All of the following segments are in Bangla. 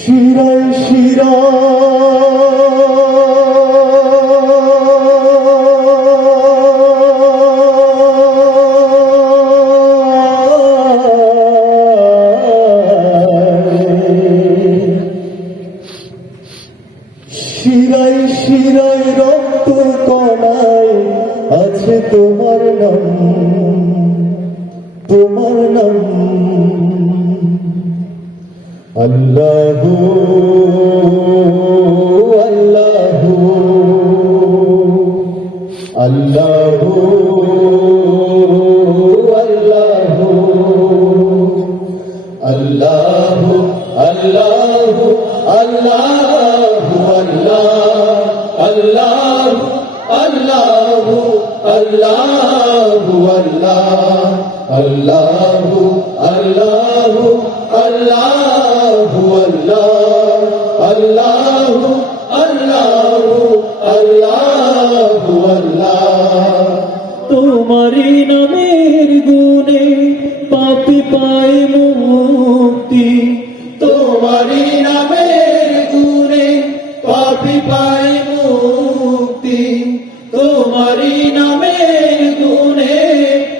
শিরায় শিরা শিরায় শিরায় রক্ত কণায় আছে তোমার নাম, তোমার নাম। আল্লাহু আল্লাহু আল্লাহু আল্লাহু আল্লাহু আল্লাহু আল্লাহু আল্লাহু আল্লাহু আল্লাহু আল্লাহু আল্লাহু আল্লাহু আল্লাহু আল্লাহু আল্লাহু আল্লাহ। তোমারি নামের গুণে পাপী পায় মুক্তি, তোমারি নামের গুণে পাপী পায় মুক্তি, তোমারি নামের গুণে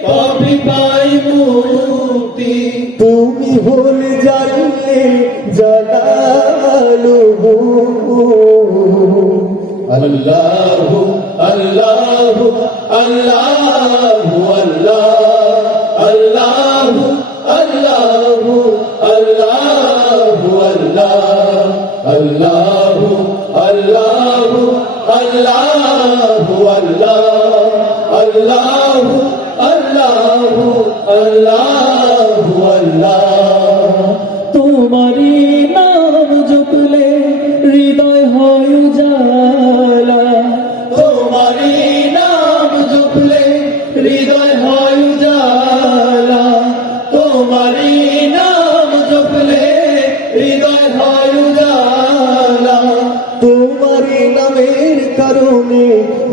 পাপী পায় মুক্তি। তুমি হলে জানলে জালালুহু আল্লাহু আল্লাহু আল্লাহু আল্লাহু আল্লাহু আল্লাহু আল্লাহু আল্লাহু আল্লাহু আল্লাহু আল্লাহু আল্লাহু আল্লাহ। তোমারি নাম জপলে হৃদয় হয় উজালা, তোমারি নাম জপলে হৃদয় হয় উজালা, তোমারি নাম জপলে হৃদয় হয় উজালা। তোমারি নামের কারণে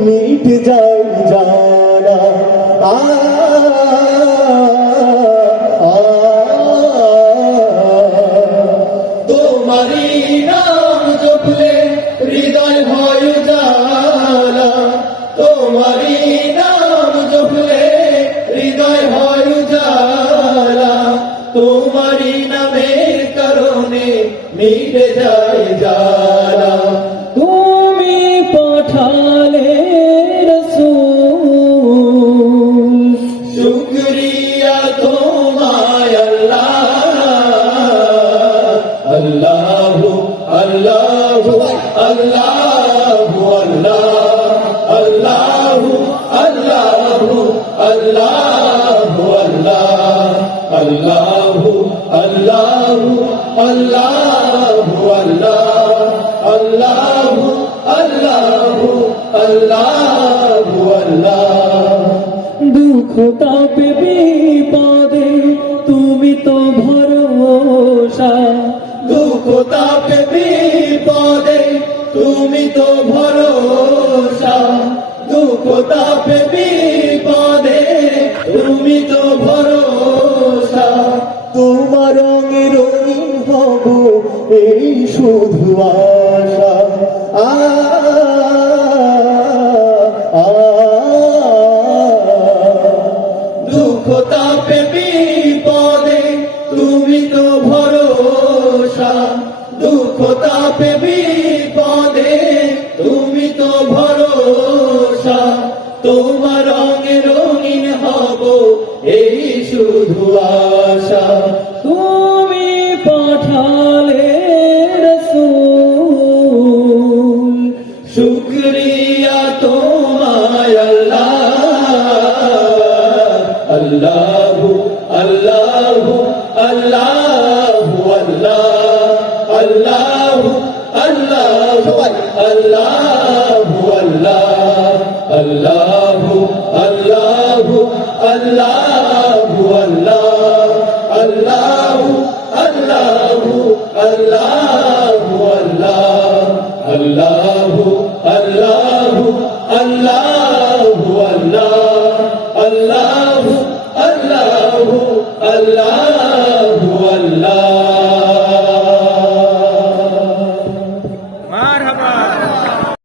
মিটে যায় জানা, তোমারি নাম জপলে হৃদয় হয় উজালা, তোমারি নাম জপলে হৃদয় হয় উজালা। তোমারি নামের কারণে মিটে যায় জালা। তুমি পাঠালে রাসূল, শুকরিয়া তোমায় আল্লাহ। আল্লাহু আল্লাহু আল্লাহু আল্লাহু আল্লাহু আল্লাহু আল্লাহু আল্লাহু আল্লাহু আল্লাহু আল্লাহু আল্লাহু আল্লাহ। দুঃখ তাপে বিপদে তুমি তো ভরসা, দুঃখ তাপে বিপদে তুমি তো ভরসা, দুঃখ তাপে বিপদে তুমি তো ভরসা। তোমার রঙে রঙিন হব এই শুধু আশা। দুঃখ তাপে বিপদে তুমি তো ভরসা, দুঃখ তাপে বিপদে তুমি তো ভরসা। তোমার রঙে রঙিন হব এই শুধু আশা। তুমি পাঠালে রাসূল, শুকরিয়া তোমায় আল্লাহ। আল্লাহু আল্লাহু আল্লাহু আল্লাহু আল্লাহু আল্লাহু আল্লাহু আল্লাহু আল্লাহু আল্লাহু আল্লাহু আল্লাহু আল্লাহ।